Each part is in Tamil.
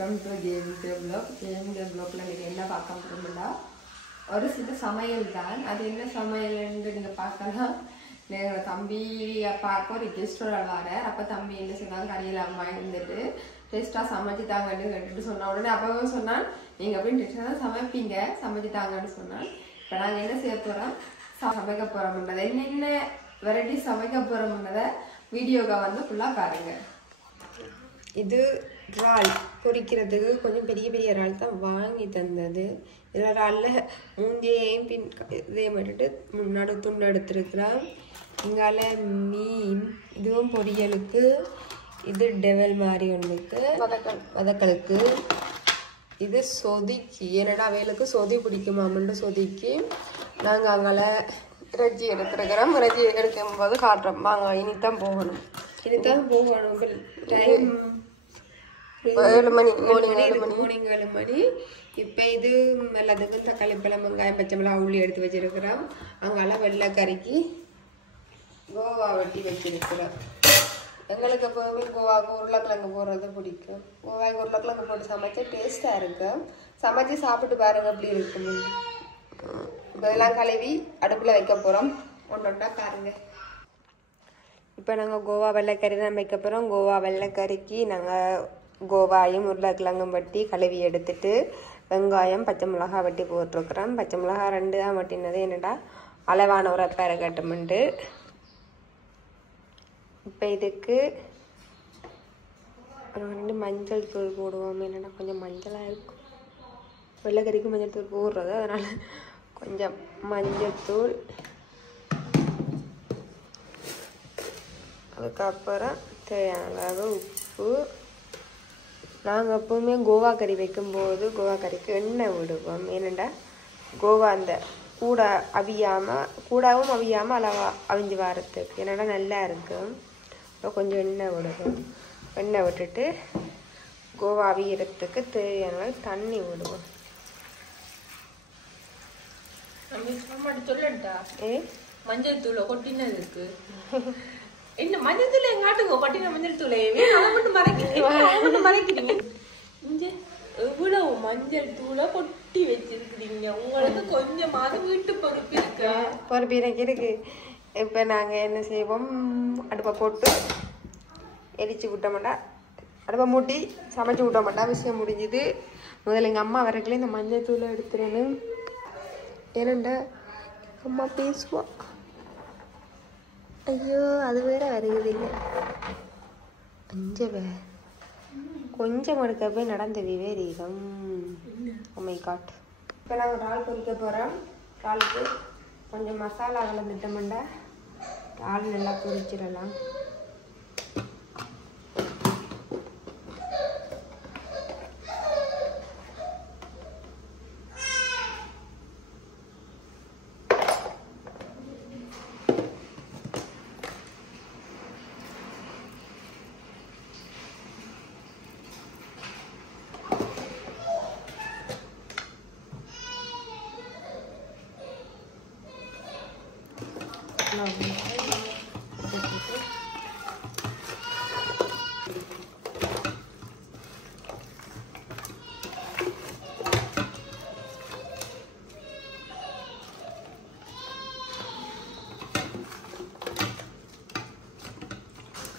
Welcome to JMK vlog. JMK வ்ளாக்ல நீங்கள் என்ன பார்க்க போகிறோம்னா ஒரு சில சமையல் தான். அது என்ன சமையல்ன்னு நீங்கள் பார்க்கலாம். எங்கள் தம்பியை பார்க்க ஒரு கெஸ்டோட வரார். அப்போ தம்பி என்ன சொன்னாங்க, கறியெல்லாம் வாங்கிட்டு டேஸ்ட்டாக சமைச்சு தாங்கன்னு கேட்டுட்டு சொன்ன உடனே அப்போவே சொன்னான், நீங்கள் அப்படின்னு டேஸ்ட்டாக தான் சமைப்பீங்க, சமைச்சு தாங்கன்னு சொன்னான். இப்போ நாங்கள் என்ன செய்ய போகிறோம், சமைக்க போகிறோம்ன்றதை என்னென்ன வெரைட்டி சமைக்க போகிறோம்ன்றதை வீடியோவை வந்து ஃபுல்லாக பாருங்கள். இது இறால் பொரிக்கிறதுக்கு கொஞ்சம் பெரிய பெரிய இறால் தான் வாங்கி தந்தது. இதில் இறாலில் மூஞ்சையும் பின் இதே மாதிரிட்டு முன்னாடி துண்டு எடுத்துருக்குறான். இங்கால மீன், இதுவும் பொரியலுக்கு. இது டெவல் மாதிரி ஒன்றுக்கு வதக்கலுக்கு. இது சொதிக்கு, என்னடா வேலுக்கு சொதி பிடிக்குமாமன்ற சொதிக்கு நாங்கள் அங்கால இறைச்சி எடுத்துருக்கிறோம். இறைச்சி எடுக்கும் போது காட்டுறோம். வாங்க, இனித்தான் போகணும். டைம் 7 மணி, மார்னிங் 7 மணி. இப்போ இது எல்லாத்துக்கும் தக்காளி பழம், வெங்காயம், பச்சை மிளகாய், உள்ளி எடுத்து வச்சிருக்கிறோம். அங்கெல்லாம் வெள்ளைக்கறிக்கு கோவா வெட்டி வச்சிருக்கிறோம். எங்களுக்கு எப்போவுமே கோவாவுக்கு உருளைக்கிழங்கு போடுறது பிடிக்கும். கோவாவுக்கு உருளைக்கிழங்கு போட்டு சமைச்சா டேஸ்ட்டாக இருக்கும். சமைச்சு சாப்பிட்டு பாருங்க எப்படி இருக்குன்னு. இதெல்லாம் கழுவி அடுப்பில் வைக்க போகிறோம். ஒன்றா பாருங்க. இப்போ நாங்கள் கோவா வெள்ளைக்கறி தான் வைக்க போகிறோம். கோவா வெள்ளைக்கறிக்கு நாங்கள் கோவாயும் உருளைக்கிழங்கும் வெட்டி கழுவி எடுத்துட்டு வெங்காயம், பச்சை மிளகாய் வெட்டி போட்டிருக்கிறோம். பச்சை மிளகாய் 2 தான் வெட்டினது, என்னடா அளவான ஒரு பேரை கட்டுமெண்டு. இப்போ இதுக்கு 2 மஞ்சள் தூள் போடுவோம். என்னடா கொஞ்சம் மஞ்சளாக இருக்கும், வெள்ளைக்கறிக்கு மஞ்சள் தூள் போடுறது, அதனால் கொஞ்சம் மஞ்சள் தூள். அதுக்கப்புறம் தேவையான அளவு உப்பு. நாங்கள் எப்பவுமே கோவா கறி வைக்கும்போது கோவா கறிக்கு எண்ணெய் விடுவோம். ஏனெண்டா கோவா அந்த கூடாவும் அவியாமல் அளவா அவிஞ்சு வாரத்துக்கு, என்னடா நல்லா இருக்கும். இப்போ கொஞ்சம் எண்ணெய் விடுவோம். எண்ணெய் விட்டுட்டு கோவா அவியறதுக்கு தேவையான தண்ணி விடுவோம். சொல்லட்டா மஞ்சள் தூளை கொட்டினதுக்கு என்ன மஞ்சள் தூள் எங்காட்டுங்க கொட்டின மஞ்சள் தூளை மறைக்கிறீங்க. எவ்வளவு மஞ்சள் தூளை கொட்டி வச்சிருக்கிறீங்க. உங்களுக்கு கொஞ்சமாவது வீட்டு பொறுப்பு இருக்கு. பொறுப்பு எனக்கு இருக்கு. இப்போ நாங்கள் என்ன செய்வோம், அடுப்பை போட்டு எரிச்சு விட்ட மாட்டா, அடுப்பை மூட்டி சமைச்சு விட்ட மாட்டா, விஷயம் முடிஞ்சுது. முதல்ல எங்கள் அம்மா வரக்குள்ளே இந்த மஞ்சள் தூளை எடுத்துடணும். ஏனண்டா அம்மா பேசுவோம். ஐயோ, அது வேற வருகுது. இல்லை கொஞ்சம் எடுக்க போய் நடந்த விவேரீகம். அம்மை காட்டு. இப்போ நாங்கள் இறால் பொரிக்க போகிறோம். இறாலுக்கு கொஞ்சம் மசாலா கலந்துட்டோம்டா இறால் நல்லா பொரிச்சிடலாம்.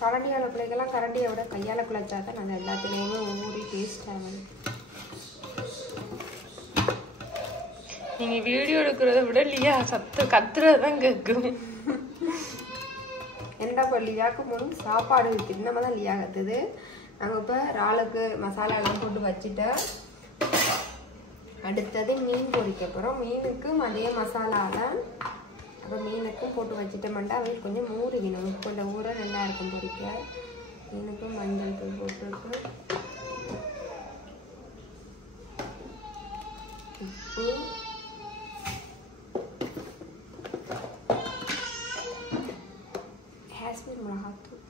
கரண்டியால் பிள்ளைக்கெல்லாம் கரண்டியை விட கையால் குழைச்சா தான் நாங்கள் எல்லாத்துலேயுமே ஊறி டேஸ்ட் ஆகும். நீங்கள் வீடியோ எடுக்கிறத விட லியா கத்துறது தான் கேட்கும். என்னடா இப்போ லியாவுக்கு போது சாப்பாடு தின்னமாக தான் லியா கத்துது. நாங்கள் இப்போ இறாலுக்கு மசாலா எல்லாம் போட்டு வச்சுட்டேன். அடுத்தது மீன் பொரிக்க போகிறோம். மீனுக்கும் அதே மசாலாவில் அப்போ மீனுக்கும் போட்டு வச்சுட்டோம்டா அவை கொஞ்சம் ஊறிக்கணும். கொஞ்சம் ஊற நல்லா இருக்கும் பொரிக்க. மீனுக்கும் மஞ்சள் தூள் போட்டுருக்கு, உப்பு, காஷ்மீர் மிளகாத்தூள்,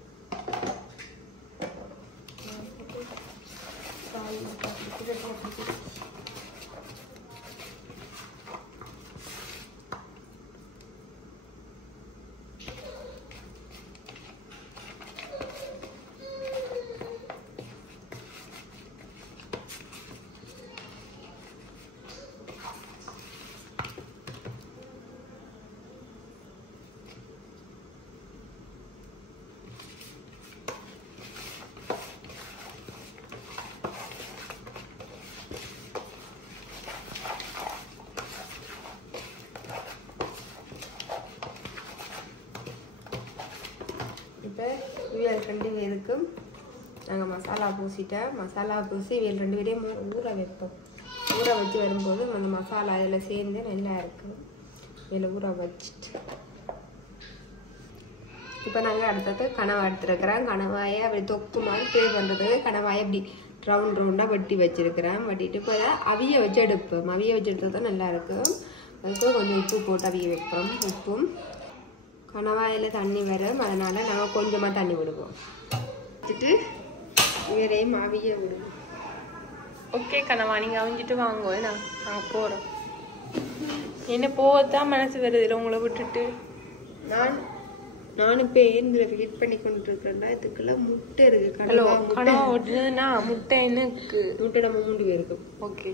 இப்போ இவள் 2 பேருக்கும் நாங்கள் மசாலா பூசிட்டேன். மசாலா பூசி இவள் 2 பேரையும் ஊற வைப்போம். ஊற வச்சு வரும்போது அந்த மசாலா இதில் சேர்ந்து நல்லா இருக்கும். இதில் ஊற வச்சுட்டு இப்போ நாங்கள் அடுத்தது கனவா எடுத்துருக்கிறோம். கனவாயை அப்படி தொக்கு மாதிரி பே பண்ணுறதுக்கு கனவாயை அப்படி ரவுண்டாக வெட்டி வச்சுருக்கிறேன். வெட்டிட்டு இப்போ அவிய வச்சு எடுப்போம். அவிய வச்சு எடுத்தது தான் நல்லாயிருக்கும். அதுக்கு கொஞ்சம் உப்பு போட்டு அவிய வைப்போம். உப்பும் கனவாயில் தண்ணி வரும், அதனால் நாங்கள் கொஞ்சமாக தண்ணி விடுவோம். வச்சுட்டு வேறையும் அவிய விடுவோம். ஓகே கனவா, நீங்கள் அவிஞ்சிட்டு வாங்க, நாங்கள் போகிறோம். என்ன போகத்தான் மனசு வருது இல்லை உங்களை விட்டுட்டு. நான் இப்போ ஏந்திர வெயிட் பண்ணி கொண்டு இருக்கிறேன்னா இதுக்கெல்லாம் முட்டை இருக்கு. ஹலோ, கனவா ஓட்டுனதுன்னா முட்டை எனக்கு முட்டை நம்ம 3 பேருக்கும். Okay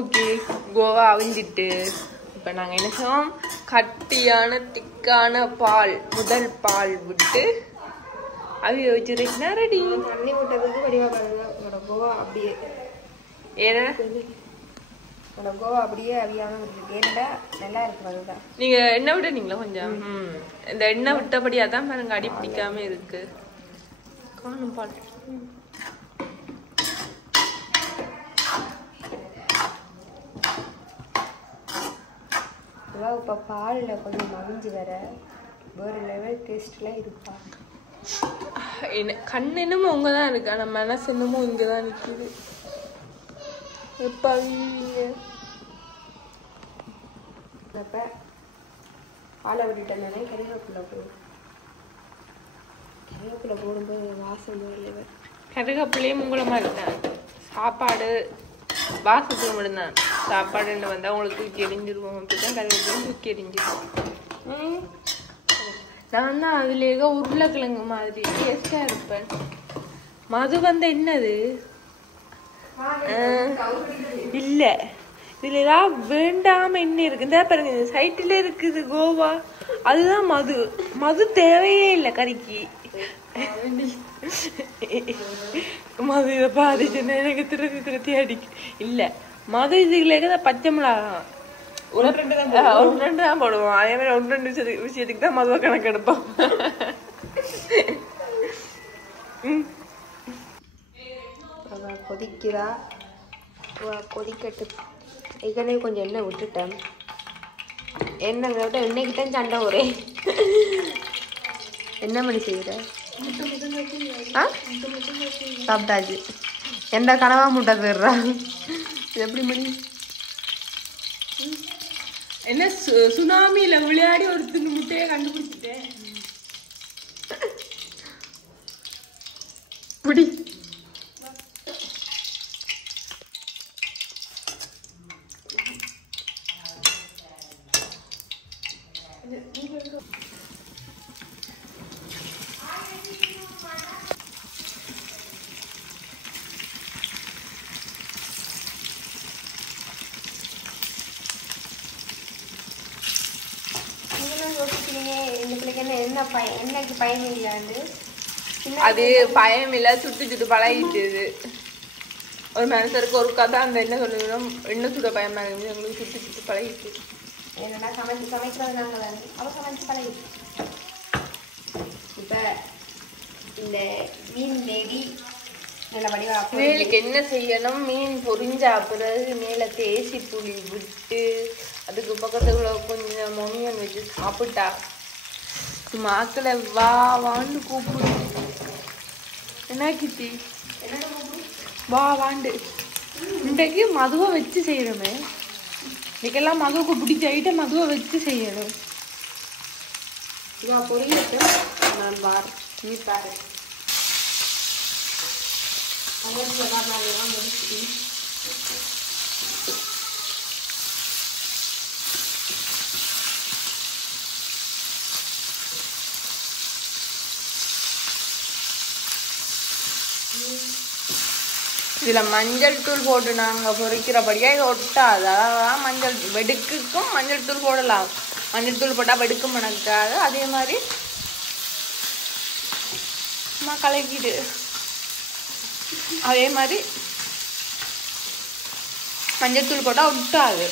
okay. கோவா அவிஞ்சிட்டு இப்போ நாங்கள் என்ன செய்வோம், கட்டியான திக்கான பால், முதல் பால் விட்டு அவிய வச்சுருச்சுன்னா ரெடி. தண்ணி விட்டதுக்கு வடிவா பாருங்க. கோவா அப்படியே ஏன்னா கோவா அப்படியே அவியாம இருக்கு. ஏன்னா நல்லா இருக்கு. அதுதான் நீங்க எண்ணெய் விட்டுனீங்களா கொஞ்சம்? இந்த எண்ணெய் விட்டபடியா தான் பாருங்க அடி பிடிக்காம இருக்கு. காணும் பால். இப்போ பாலில் கொஞ்சம் மவிஞ்சு வர வேறு லெவல் டேஸ்ட்லாம் இருக்கா. கண் என்னமோ உங்க தான் இருக்கு, ஆனா மனசு என்னமோ இங்க தான் நிக்குது. எப்போ அப்போ பாலை விட்டுட்டேன். கருவேப்பிலை போடும்போது வாசம் இல்லை. கருவேப்பிலையும் உங்களை மாதிரி தான். சாப்பாடு வாசத்துக்கு மட்டும்தான். சாப்பாடுன்னு வந்தால் உங்களுக்கு தூக்கி எரிஞ்சிருவோம். அப்படிதான் கருவேப்பிலையும் தூக்கி எரிஞ்சிருவோம். நான் தான் அதுலேயே உருளைக்கிழங்கு மாதிரி டேஸ்டாக இருப்பேன். மது வந்து என்னது இல்லை, இதில் ஏதாவது வேண்டாம என்ன இருக்கு. இந்த பாருங்க, இந்த சைட்டில் இருக்குது கோவா, அதுதான் மது. மது தேவையே இல்லை கறிக்கு. மது இதை பாதிச்சுன்னா எனக்கு திருத்தி அடிக்கு. இல்லை, மது இதுல பச்சை மிளகா ஒரு 2 தான் போடுவோம். அதே மாதிரி 1-2 விஷயத்துக்கு தான் மதுவை கணக்கு எடுப்போம். கொதிக்கிறா, கொதிக்கட்டு. ஏற்கனவே கொஞ்சம் எண்ணெய் விட்டுட்டேன். எண்ணெய் விட எண்ணெய்க்கு தான் சண்டை ஒரே. என்ன பண்ணி செய்கிற? சாப்பிட்டாச்சு. எந்த கனவா முட்டை தர்றா? எப்படி பண்ணி என்ன சுனாமியில விளையாடி ஒருத்தங்க முட்டையை கண்டுபிடிச்சிட்டேன். புடி என்னக்கு பயன் இல்லையாண்டு. அது பயம் இல்ல, சுட்டு சுட்டு பழகிட்டு. ஒரு மனுஷருக்கு ஒரு கதை அந்த என்ன சொல்லுவோம், என்ன சுட பயமா இருக்கு, எங்களுக்கு சுட்டு சுட்டு பழகிட்டு. என்னன்னா சமைக்கிறது நாங்கள் வந்து அவள் சமைச்சு பழகிட்டு. இப்போ இந்த மீன் நெடி வேலுக்கு என்ன செய்யணும், மீன் பொரிஞ்சா பிறகு மேலே தேசி புளி விட்டு அதுக்கு பக்கத்துல கொஞ்சம் மொமியன் வச்சு சாப்பிட்டா மாக்களை வா வாண்டு கூப்பிடு. என்ன கிட்டி வா வாண்டு. இன்றைக்கு மதுவை வச்சு செய்யணுமே. இன்னைக்கெல்லாம் மதுவுக்கு பிடிச்ச ஐட்டம் மதுவை வச்சு செய்யணும். பொரியட்டு நான் பார் நீ பாரு. இதுல மஞ்சள் தூள் போட்டு நாங்க பொரிக்கிறபடியா இது ஒட்டாது. அதான் மஞ்சள் வெடுக்குக்கும் மஞ்சள் தூள் போடலாம். மஞ்சள் தூள் போட்டா வெடுக்கும் மணக்காது. அதே மாதிரி கலக்கிடு. அதே மாதிரி மஞ்சள் தூள் போட்டா ஒட்டாது.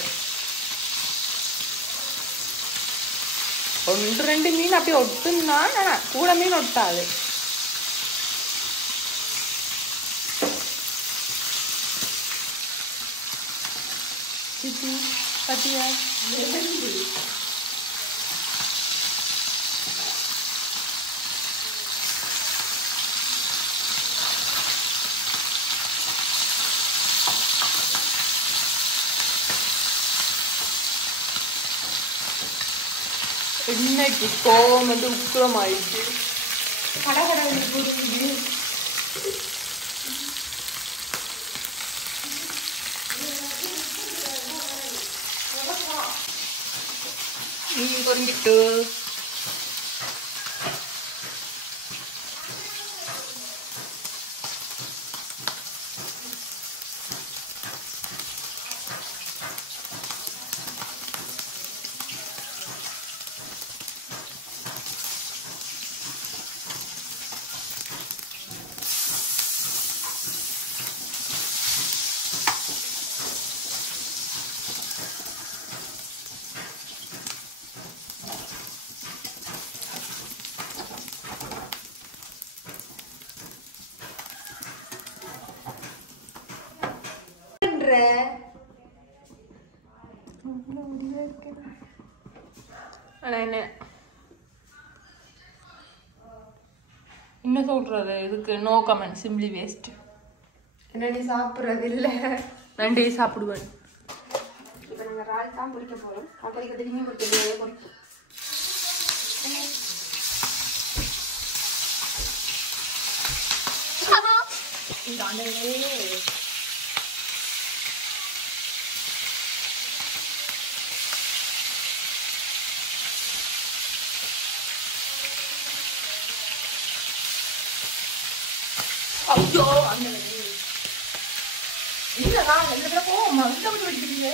ஒன்று ரெண்டு மீன் அப்படியே ஒட்டுன்னா கூட மீன் ஒட்டாது. பத்தியா இன்னைக்கு கோவம் வந்து உக்கிரமாயிடுச்சு. கடகடை புரியுது. மீன் பொறிஞ்சிட்டு என்ன சொல்றது, இதுக்கு நோ கமெண்ட், சிம்பிளி வேஸ்ட். என்னடி சாப்பிட்றது இல்லை, நண்டே சாப்பிடுவேன். இப்போ நாங்கள் ரால் தான் பொரிக்க போகிறோம். பொரிக்கிறதுக்கு மீன் பொரிக்கிறது பொரிக்கும். ஐயோ இல்லடா, எங்க போமா இந்த மட்டும் வெட்டிக்கிறீங்க.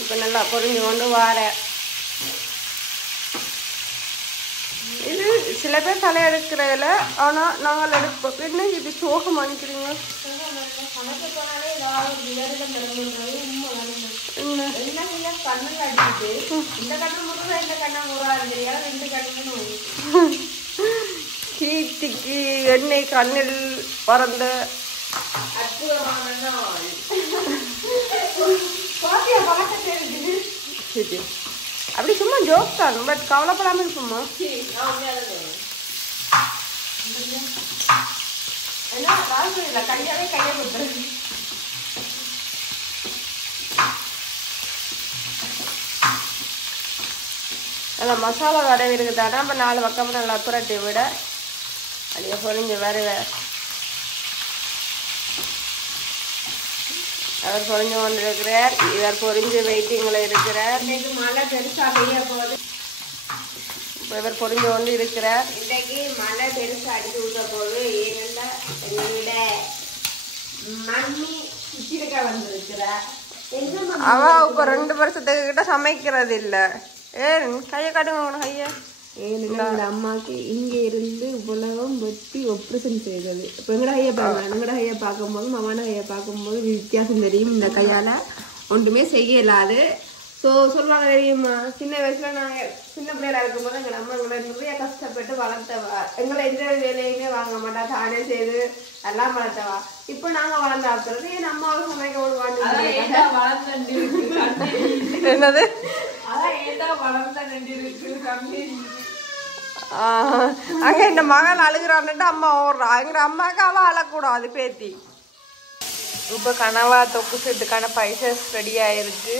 இப்போ நல்லா பொரிஞ்சு கொண்டு வார. இது சில பேர் தலை எடுக்கிறதில்ல, ஆனால் நாங்கள் எடுப்போம். என்ன இது சோகம் அனுக்கிறீங்க? கீர்த்திக்கு எண்ணெய் கண்ணில் பறந்த அற்புதமான நாள். அப்படி சும்மா ஜோக் தான், பட் கவலைப்படாம இருப்போமா? கையாலே கையை கொடுத்துரு. நல்லா மசாலா தடவி இருக்குதானா, அப்போ 4 பக்கம் நல்லா புரட்டி விட அப்படியே பொரிஞ்சு வருவ. அவர் பொரிஞ்சு கொண்டு இருக்கிறார், இவர் பொரிஞ்சு வெயிட்டிங்கில் இருக்கிறார். இன்னைக்கு மழை பெருசாக பெய்ய போகுது. இப்போ இவர் பொரிஞ்சு கொண்டு இருக்கிறார். இன்றைக்கு மழை பெருசாக அடித்து விட்ட போது, ஏனென்றா என்னோட மம்மி கிச்சனுக்கா வந்திருக்கிறார். அவ இப்போ 2 வருஷத்துக்கு கிட்ட சமைக்கிறது இல்லை. ஏன் கையை காட்டுங்க கையை. ஏன்னா இந்த அம்மாவுக்கு இங்கே இருந்து உலகம் வெட்டி ஆப்ரேஷன் செய்தது. இப்போ எங்கட கையை பார்க்கலாம், எங்கட கையை பார்க்கும்போது மமான கையை பார்க்கும்போது வித்தியாசம் தெரியும். இந்த கையால் ஒன்றுமே செய்ய இல்லாது. ஸோ சொல்லுவாங்க தெரியுமா, சின்ன வயசில் நாங்கள் சின்ன பிள்ளைகளா இருக்கும்போது எங்கள் அம்மா எங்களை நிறைய கஷ்டப்பட்டு வளர்த்தவா. எங்களை எந்த வேலையுமே வாங்க மாட்டா, தானே செய்து எல்லாம் வளர்த்தவா. இப்போ நாங்கள் வளர்ந்த ஆக்குறது என் அம்மாவை சமைக்க விடுவாங்க. என்னது அங்க இந்த மகன் அழுகுறான்ட்டு அம்மா ஓடுறா. எங்க அம்மாவுக்கு அவ அழக்கூடாது பேத்தி. இப்போ கனவா தொக்கு செட்டுக்கான பைசஸ் ரெடி ஆயிருக்கு.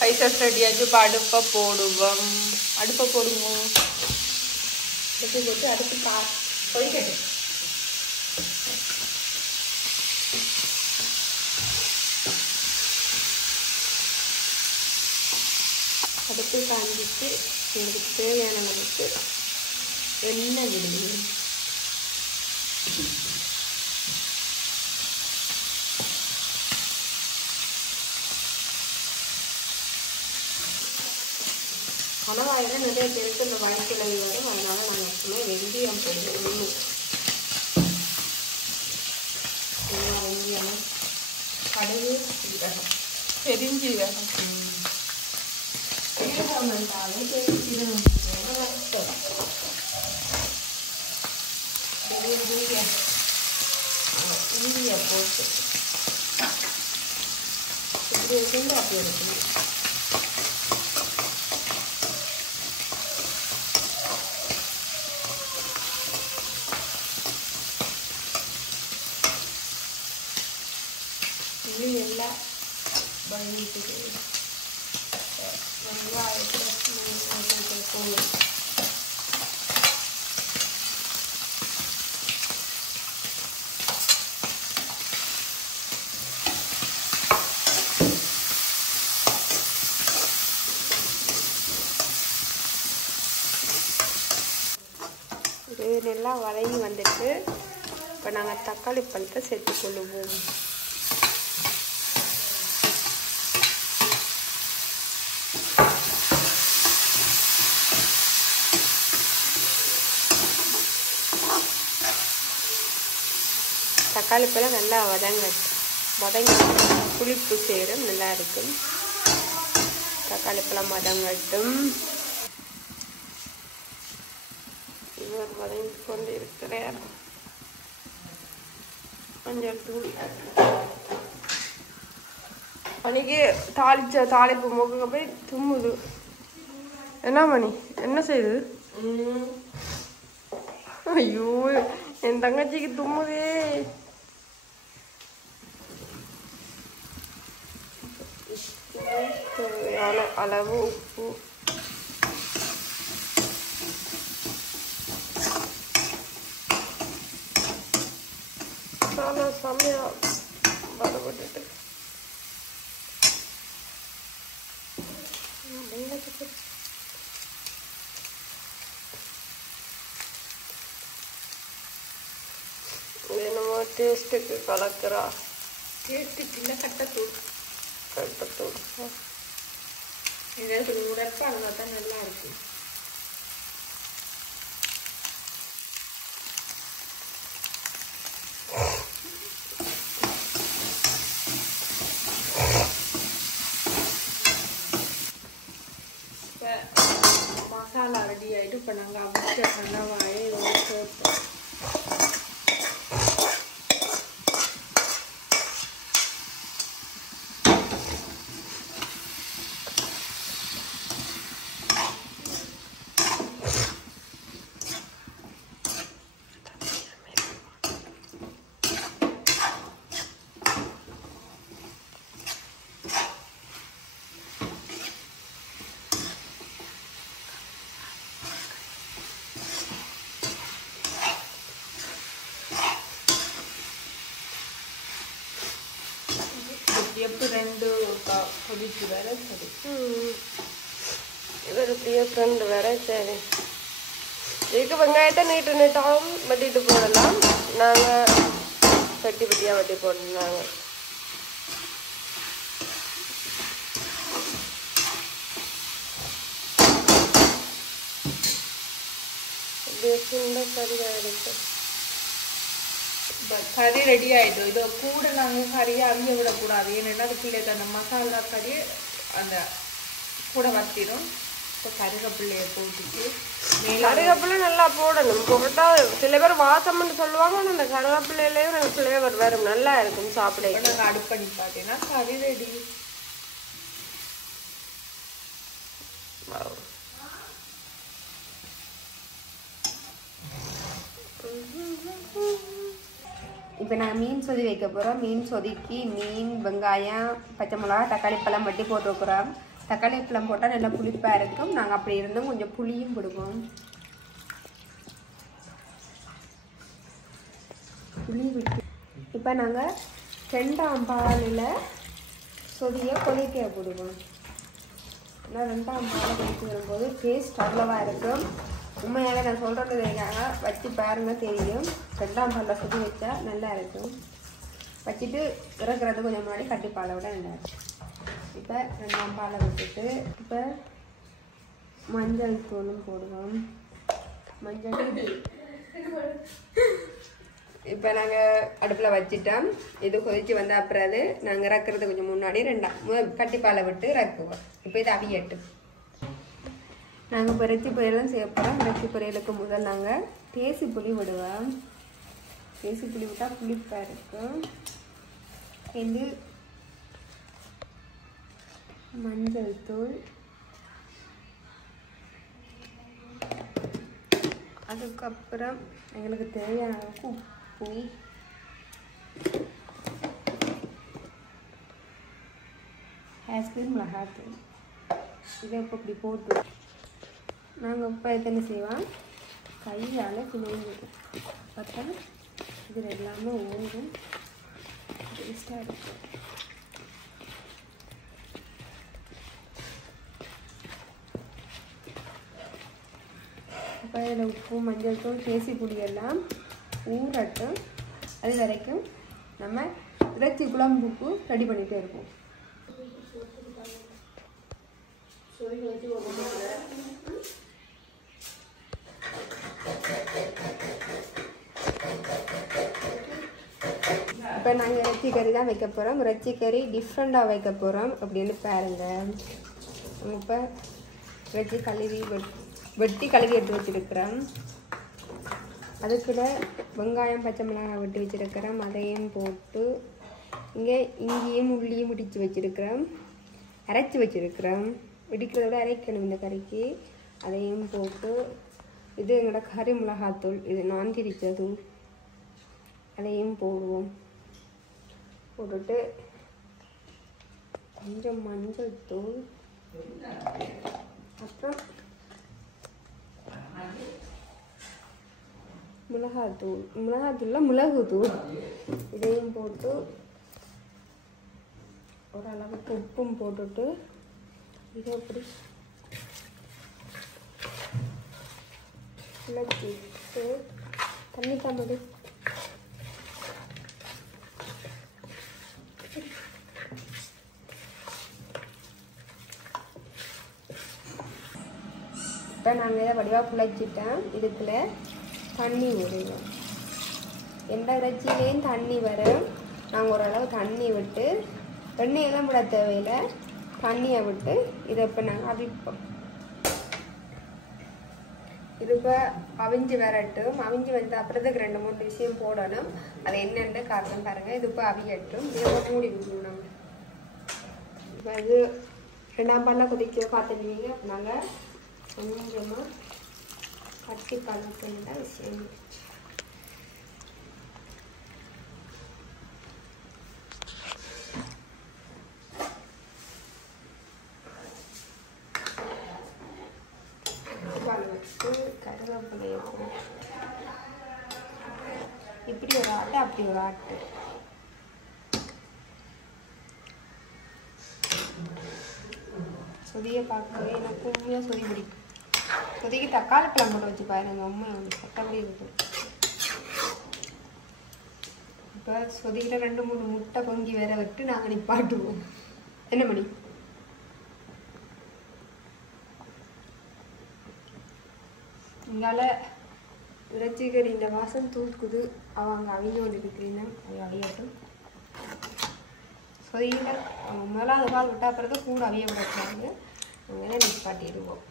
பைசஸ் ரெடி ஆச்சு. இப்போ அடுப்பை போடுவோம். அடுப்பை போடுவோம். அடுப்பு போட்டு அடுப்பு பொரிக்கட்டும். அடுப்பு காஞ்சிட்டு எங்களுக்கு தேவையான அளவுக்கு எண்ணெய் விடுங்க. கணவாயில் நிறைய பேருக்கு இந்த வயிற்றுலவி வரும். அதனால நாங்கள் எப்பவுமே வெந்தயம் போடுவோம். வெந்தயம், கடுகு, சீரகம், பெருஞ்சீரகம், போட்டோம்னாலே தெரிஞ்சிடும். யூரியா போட்டு இப்படி இருக்குன்னு அப்படி இருக்கணும். இது எல்லாம் பண்ணிட்டு வெங்காயத்தில் போகணும். இது நல்லா வதங்கி வந்துட்டு இப்போ நாங்கள் தக்காளி பழத்தை சேர்த்துக்கொள்ளுவோம். தக்காளி பழம் நல்லா வதங்கி புளிப்பு சேரும், நல்லா இருக்கும். தக்காளி பழம் வதங்கட்டும். இவர் வதங்கி கொண்டு இருக்கிறார். மஞ்சள் தூள் மணிக்கு தாளிப்பு மூக்க போய் தும்முது. என்ன மணி என்ன செய்யுது? ஐயோ என் தங்கச்சிக்கு தும்முதே. தேவையான அளவு உப்பு, செம்மையா வதப்பட்டு என்னமோ டேஸ்ட்டுக்கு கலக்கிறா. டேஸ்ட்டுக்கு இல்லை, கட்டத்தூள் எங்களுக்கு உடற்பா இருந்தால் தான் நல்லா இருக்கும். மசாலா ரெடி ஆகிட்டு இப்போ நாங்கள் அவிச்ச கனவாயை இதோட சேர்ப்போம். எப்போ ரெண்டு கொதிச்சு வேற சரி, இவருக்கு ஃப்ரெண்டு வேற சரி. இதுக்கு வெங்காயத்தை நீட்டாகவும் வெட்டிட்டு போடலாம். நாங்கள் பெட்டியாக வெட்டி போடலாங்க. சரியாக இருக்கு. கறி ரெடி ஆகிடும். இதை கூட நாங்கள் கறியை அவிய விடக்கூடாது. ஏன்னா அது பிள்ளைக்கு அந்த மசாலா கறி அந்த கூட வத்திடும். இப்போ கருவேப்பிள்ளையை போட்டுட்டு கருவேப்பிள்ளை நல்லா போடணும். போட்டா சில பேர் வாசம்னு சொல்லுவாங்க. ஆனால் அந்த கருவேப்பிள்ளையிலேயும் எனக்கு ஃப்ளேவர் வரும், நல்லா இருக்கும் சாப்பிட. நாங்கள் அடுப்படி பார்த்தீங்கன்னா கறி ரெடி. இப்போ நாங்கள் மீன் சொதி வைக்க போகிறோம். மீன் சொதிக்கு மீன், வெங்காயம், பச்சை மிளகா, தக்காளி பழம் வட்டி போட்டு வைக்கிறோம். தக்காளி பழம் போட்டால் நல்லா புளிப்பாக இருக்கும். நாங்கள் அப்படி இருந்தும் கொஞ்சம் புளியும் கொடுப்போம். புளி விட்டு இப்போ நாங்கள் 2ஆம் பாலில் சொதியை கொதிக்க போடுவோம். ஆனால் 2ஆம் பாலை கொதிக்க வரும்போது டேஸ்ட் அவ்வளோவா இருக்கும். உண்மையாகவே நான் சொல்கிறதுக்காக வச்சு பாருங்கள் தெரியும். 2ஆம் பாலில் சொதி வச்சா நல்லா இருக்கும். வச்சுட்டு இறக்குறது கொஞ்சம் முன்னாடி கட்டிப்பாலை விட நல்லா இருக்கும். இப்போ 2ஆம் பாலை விட்டுட்டு இப்போ மஞ்சள் தூளும் போடுவோம். மஞ்சள் இப்போ நாங்கள் அடுப்பில் வச்சுட்டோம். இது கொதிச்சு வந்தால் அப்புறம் அது நாங்கள் இறக்குறது கொஞ்சம் முன்னாடி 2ஆம் கட்டிப்பாலை விட்டு இறக்குவோம். இப்போ இது அவியட்டு. நாங்கள் இப்போ இறைச்சி பொரியலாம் செய்ய போகிறோம். இறைச்சி பொரியலுக்கு முதல் நாங்கள் தேசி புளி விடுவோம். தேசி புளி விட்டால் புளிப்பாக இருக்கும். இது மஞ்சள் தூள், அதுக்கப்புறம் எங்களுக்கு தேவையான அளவுக்கு உப்பு, காஷ்மீர் மிளகாத்தூள். இதை இப்போ இப்படி போட்டு நாங்கள் இப்போ எத்தனை செய்வோம் கையால் கிளம்பி பார்த்தா இது எல்லாமே ஊறும் டேஸ்ட்டாக இருக்கும். இப்போ இதில் உப்பு, மஞ்சள் தூள், தேசி புளியெல்லாம் ஊறட்டும். அது வரைக்கும் நம்ம இறைச்சி குழம்புக்கு ரெடி பண்ணிகிட்டே இருப்போம். இப்போ நாங்கள் இறைச்சி கறி தான் வைக்க போகிறோம். இறைச்சி கறி டிஃப்ரெண்ட்டாக வைக்க போகிறோம் அப்படின்னு பாருங்கள். இப்போ இறைச்சி வெட்டி கழுவி எடுத்து வச்சுருக்கிறோம். அதுக்குள்ள வெங்காயம், பச்சை மிளகாய் வெட்டி வச்சுருக்கிறோம். அதையும் போட்டு இங்கே இங்கேயும் உள்ளியும் இடித்து வச்சுருக்கிறோம். அரைச்சி வச்சுருக்கிறோம். இடிக்கிறத விட அரைக்கணும் இந்த கறிக்கு. அதையும் போட்டு இது எங்களோட கறி மிளகாத்தூள், இது நான் திரிச்ச தூள், அதையும் போடுவோம். போட்டுட்டு கொஞ்சம் மஞ்சள் தூள், அப்புறம் மிளகு தூள் இதையும் போட்டு ஓரளவுக்கு உப்பும் போட்டுட்டு இதை அப்படி குழச்சிட்டு தண்ணி தாமது இப்போ நாங்கள் இதை வடிவாக குழச்சிட்டோம். இதுக்குள்ள தண்ணி விடுவோம். எந்த இறைச்சியிலையும் தண்ணி வரும். நாங்கள் ஓரளவு தண்ணி விட்டு, எண்ணெயெல்லாம் விட தேவையில்லை, தண்ணியை விட்டு இதை இப்போ நாங்கள் அவிப்போம். இது இப்போ அவிஞ்சு வரட்டும். அவிஞ்சு வந்து அப்புறத்துக்கு 2-3 விஷயம் போடணும். அது என்னென்னு காரணம் பாருங்கள். இது இப்போ அவியட்டும். இதை மூடி விடணும். நம்ம இப்போ இது 2ஆம் பாலில் கொதிக்க பார்த்துருவீங்க. நாங்கள் கொஞ்சமாக கட்டி கலக்கின்ற விஷயம். கருவேப்பிலையை இப்படி ஒரு ஆட்டு, அப்படி ஒரு ஆட்டு. சொதியை பார்க்கவே எனக்கு உண்மையாக சொதி பிடிக்கும். சொதிக்கு தக்காளி பழம் போட்டு வச்சு பாருங்க, உண்மை சட்டப்படி இருக்கும். இப்போ சொதிக்கிட்ட 2-3 முட்டை பொங்கி வேற விட்டு நாங்கள் நிப்பாட்டுவோம். என்ன மணி? இங்கால இறைச்சி கறி இந்த வாசம் தூக்குது. அவங்க அவிஞ்சோண்டு இருக்கிறீங்க, அது அவியட்டும். சொதியில் முதலாவது பால் விட்டா பிறகு கூட அவிய விடக்கூடாது. நாங்கள் நிப்பாட்டிடுவோம்.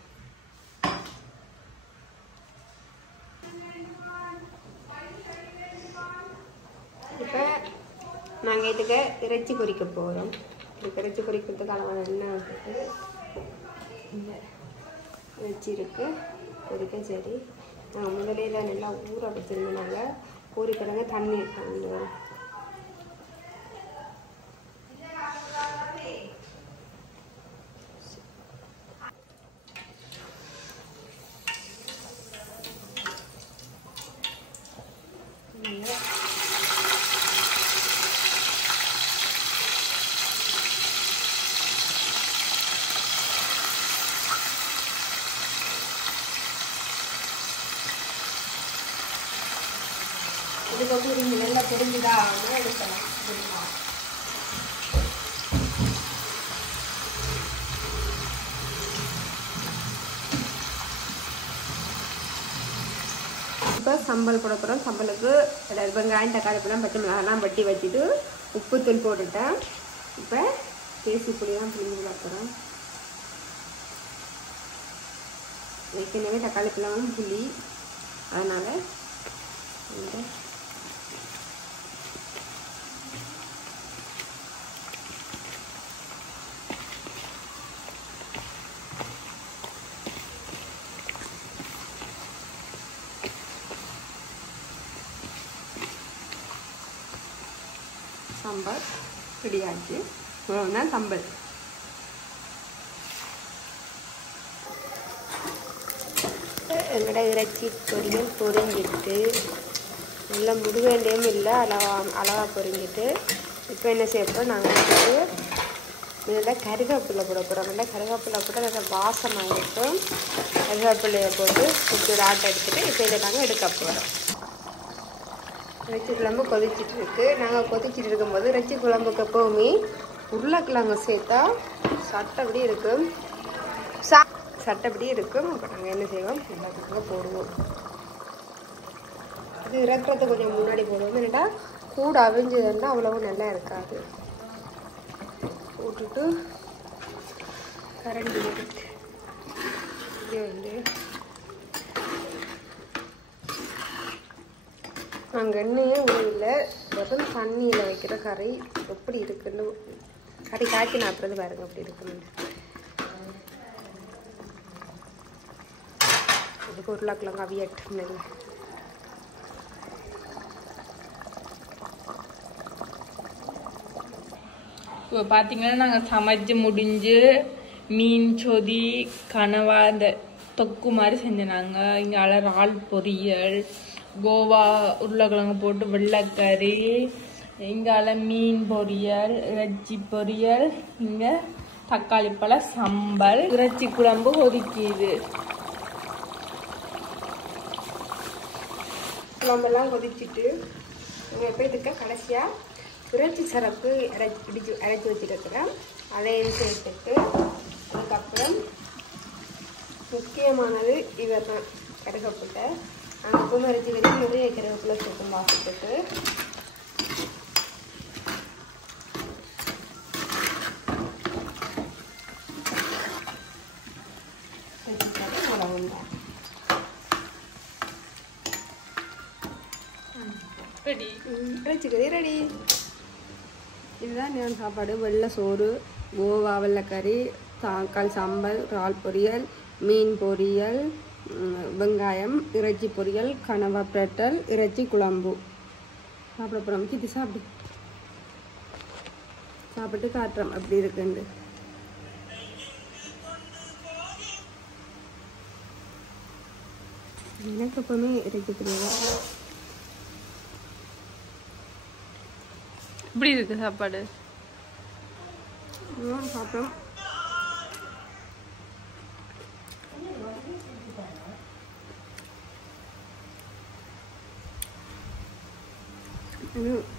இப்போ நாங்கள் இதுக்கு இறைச்சி பொரிக்க போகிறோம். இதுக்கு இறைச்சி பொரிக்கிறதுக்கு அளவான எண்ணெய் விட்டுட்டு இந்த இறைச்சி இருக்குது பொரிக்க. சரி, நாங்கள் முதலே தான் நல்லா ஊற வச்சுருந்தோம். நாங்கள் ஊறிக்கிழங்க தண்ணி வரும். இதுக்கு நீங்கள் நல்லா தெரிஞ்சுதான் எடுக்கலாம். இப்போ சம்பல் போட போகிறோம். சம்பலுக்கு வெங்காயம், தக்காளி பழம், பச்சை மிளகாலாம் வட்டி வச்சுட்டு உப்புத்தூள் போட்டுட்டேன். இப்போ தேசி புளியெல்லாம் பிழிஞ்சு பார்க்குறோம். ஏற்கனவே தக்காளி பழமும் புளி, அதனால் இந்த சாம்பார் ரெடியாச்சு. தான் சம்பல். எங்கட இறைச்சி பொரியல் பொரிஞ்சிட்டு நல்லா முருகண்டையும் இல்லை அளவாக பொரிஞ்சிட்டு இப்போ என்ன செய்யப்போம் நாங்கள் வந்து இதில் கருவேப்பிலை போட போகிறோம். நல்லா கருவேப்பிலை போட்டு நல்லா வாசமாக இருக்கும். கருவேப்பிலையை போட்டு கொஞ்சம் ஆட்டை எடுத்துகிட்டு இப்போ இதை நாங்கள் எடுக்க போகிறோம். இறைச்சி குழம்பு கொதிச்சிட்டு இருக்கு. நாங்கள் கொதிச்சிட்டு இருக்கும்போது இறைச்சி குழம்புக்கு எப்போவுமே உருளைக்கிழங்கு சேர்த்தா சட்டப்படி இருக்கும். சட்டப்படி இருக்கும். அப்போ நாங்கள் என்ன செய்வோம், எல்லாத்துக்கும் போடுவோம். அது இறக்குறது கொஞ்சம் முன்னாடி போடுவோம். என்னடா கூட அவிஞ்சதுன்னா அவ்வளவு நல்லா இருக்காது. போட்டுட்டு கரண்டி எடுத்து இது வந்து நாங்கள் எண்ணெயே ஊரில் வெறும் தண்ணியில் வைக்கிற கறி எப்படி இருக்குன்னு கறி காய்ச்சி நாட்டுறது பாருங்க அப்படி இருக்குன்னு. இதுக்கு உருளைக்கிழங்கு அவியட்டுன்னு இல்லை. இப்போ பார்த்தீங்கன்னா நாங்கள் சமைச்சு முடிஞ்சு மீன் சொதி கனவா இந்த தொக்கு மாதிரி செஞ்சோம். இங்கே இறால் பொரியல், கோவா உருளைக்கிழங்கு போட்டு வெள்ளைக்கறி, இங்கால மீன் பொரியல், இறைச்சி பொரியல், இங்கே தக்காளி பழ சம்பல், இறைச்சி குழம்பு கொதிக்குது. குழம்பெல்லாம் கொதிச்சுட்டு இப்போ இதுக்கு கடைசியாக இறைச்சி சிறப்பு அரைச்சி வச்சுருக்கிறேன். அதையும் சேர்த்துட்டு அதுக்கப்புறம் முக்கியமானது இவர் தான் கருவேப்பிலை. நாங்கள் எப்பவுமே இறைச்சி கறி நிறைய கருவேப்பிலை சேர்க்கும் வாசத்துக்கு. ரெடி, இறைச்சி கறி ரெடி. இதுதான் நான் சாப்பாடு. வெள்ளை சோறு, கோவா வெள்ளைக்கறி, தக்காளி சம்பல், இறால் பொரியல், மீன் பொரியல், வெங்காயம், இறைச்சி பொரியல், கனவா பிரட்டல், இறைச்சி குழம்பு. சாப்பிட போகிறோம். கிட்டி சாப்பிட்டு காட்டுறோம் அப்படி இருக்குண்டு. எனக்கு எப்பவுமே இறைச்சி பொரியல். இப்படி இருக்கு சாப்பாடு. சாப்பிட்டோம்.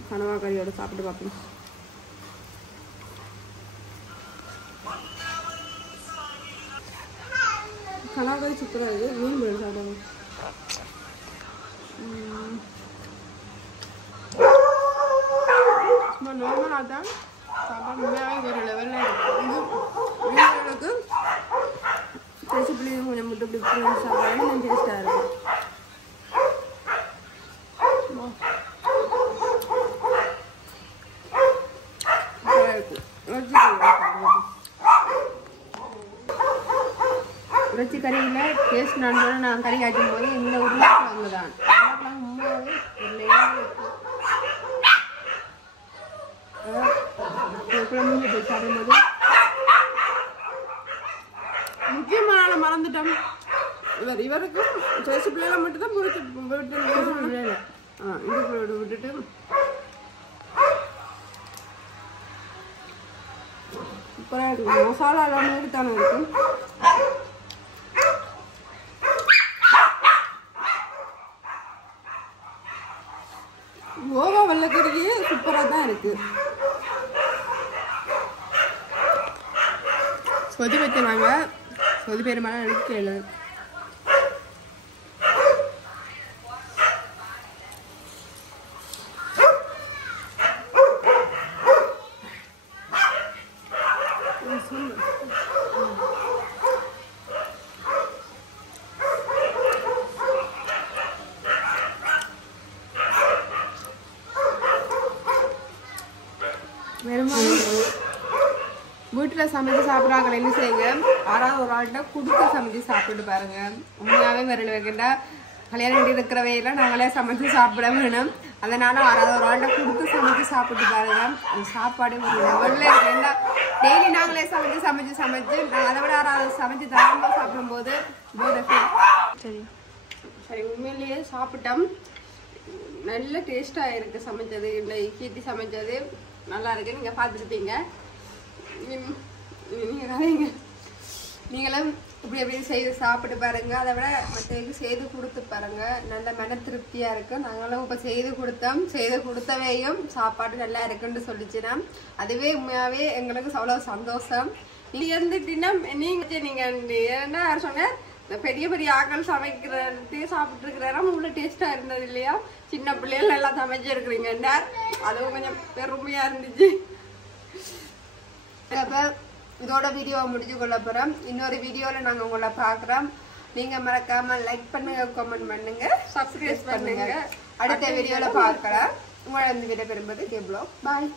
கனவா கறியோட சாப்பிட்டு பார்ப்போம். கனவா கறி சூப்பராக இருக்குது. மீன் பொரியல் சாப்பிடுவோம். சும்மா நார்மலாக தான் சாப்பாடு உண்மையாகவே ஒரு லெவலில் இருக்குது. இது வீடுகளுக்கு பேசி பிள்ளைங்க கொஞ்சம் முட்டு இப்படி சாப்பாடு கொஞ்சம் டேஸ்ட்டாக இருக்கும். இறைச்சி கறியில் டேஸ்ட் நான் கறி காய்ச்சும் போது இந்த உருளைக்கிழங்கு தான். உருளைக்கிழங்கு உண்மையாகவே ஒரு லெவலில் குழம்பு சாப்பிடும்போது முக்கியமான மறந்துட்டோம். இவருக்கு பேசி பிள்ளைகளை மட்டும்தான் விட்டு இது விட்டுட்டு மசாலா எல்லாமே தானே இருக்கும். கோவா வெள்ளைக்கறியே சூப்பராக தான் இருக்கு. சொதி வைக்கிறாங்க. சொதி பேர் மேலே எனக்கு கேளு. வீட்டில் சமைச்சு சாப்பிட்றாங்க என்ன செய்யுங்க, யாராவது ஒரு ஆள்கிட்ட கொடுத்து சமைச்சு சாப்பிட்டு பாருங்க. உண்மையாகவே வரல வைக்கிட்டா கல்யாணம் இருக்கிறவையெல்லாம் நாங்களே சமைச்சு சாப்பிட வேணும். அதனால யாராவது ஒரு ஆள்கிட்ட கொடுத்து சமைச்சு சாப்பிட்டு பாருங்க. அந்த சாப்பாடு ஒரு லெவலில் இருக்குன்னா டெய்லி நாங்களே சமைச்சு நாங்கள் அதை விட யாராவது சமைச்சு தரமாக சாப்பிடும்போது சரி சரி உண்மையிலேயே சாப்பிட்டோம். நல்ல டேஸ்ட்டாக இருக்குது சமைச்சது. இந்த கீட்டி சமைச்சது நல்லா இருக்கு. நீங்கள் பார்த்துருப்பீங்க. நீங்கள் கதைங்க நீங்களும் இப்படி எப்படி செய்து சாப்பிட்டு பாருங்க. அதை விட மற்றவங்களுக்கு செய்து கொடுத்து பாருங்க. நல்ல மன திருப்தியாக இருக்கும். நாங்களும் இப்போ செய்து கொடுத்தோம். செய்து கொடுத்தவையும் சாப்பாடு நல்லா இருக்குன்னு சொல்லிச்சுன்னா அதுவே உண்மையாகவே எங்களுக்கு அவ்வளோ சந்தோஷம். நீங்கள் இருந்துட்டீங்கன்னா நீங்கள் என்ன சொன்னேன், பெரிய பெரிய ஆக்கள் சமைக்கிறது சாப்பிட்டு இருக்கிறாராம் இவ்வளோ டேஸ்ட்டாக இருந்தது இல்லையா? சின்ன பிள்ளைகள் எல்லாம் சமைச்சிருக்கிறீங்க. அதுவும் கொஞ்சம் பெருமையாக இருந்துச்சு. அப்போ இதோட வீடியோவை முடிச்சு கொள்ள போகிறோம். இன்னொரு வீடியோவில் நாங்கள் உங்களை பார்க்குறோம். நீங்கள் மறக்காமல் லைக் பண்ணுங்க, கமெண்ட் பண்ணுங்க, சப்ஸ்கிரைப் பண்ணுங்க. அடுத்த வீடியோவில் பார்க்கலாம். உங்களை வந்து விடைபெறும்போது கேப்ளோ பாய்.